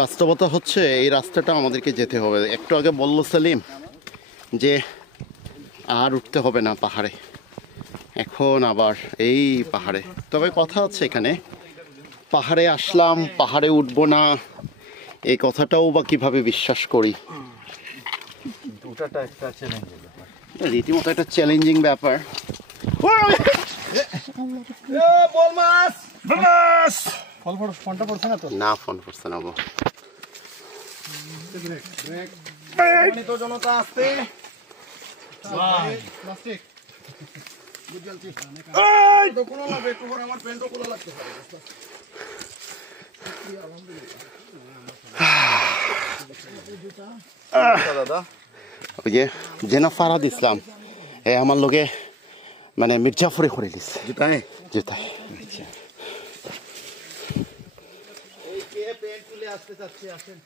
বাস্তবতা হচ্ছে এই রাস্তাটা আমাদেরকে যেতে হবে। একটু আগে বলল সেলিম যে আর উঠতে হবে না পাহাড়ে, এখন আবার এই পাহাড়ে। তবে কথা হচ্ছে এখানে পাহাড়ে আসলাম, পাহাড়ে উঠবো না, এই কথাটাও বা কিভাবে বিশ্বাস করি। রীতিমতো একটা চ্যালেঞ্জিং ব্যাপার। না ফোন করছে না গো। জনতা আসতে ওই যে যেন ফারাদ ইসলাম আমার লোকে মানে মির্জাফরে করে দিচ্ছে জুতায় জুতায়। আসতে চাচ্ছি আসেন।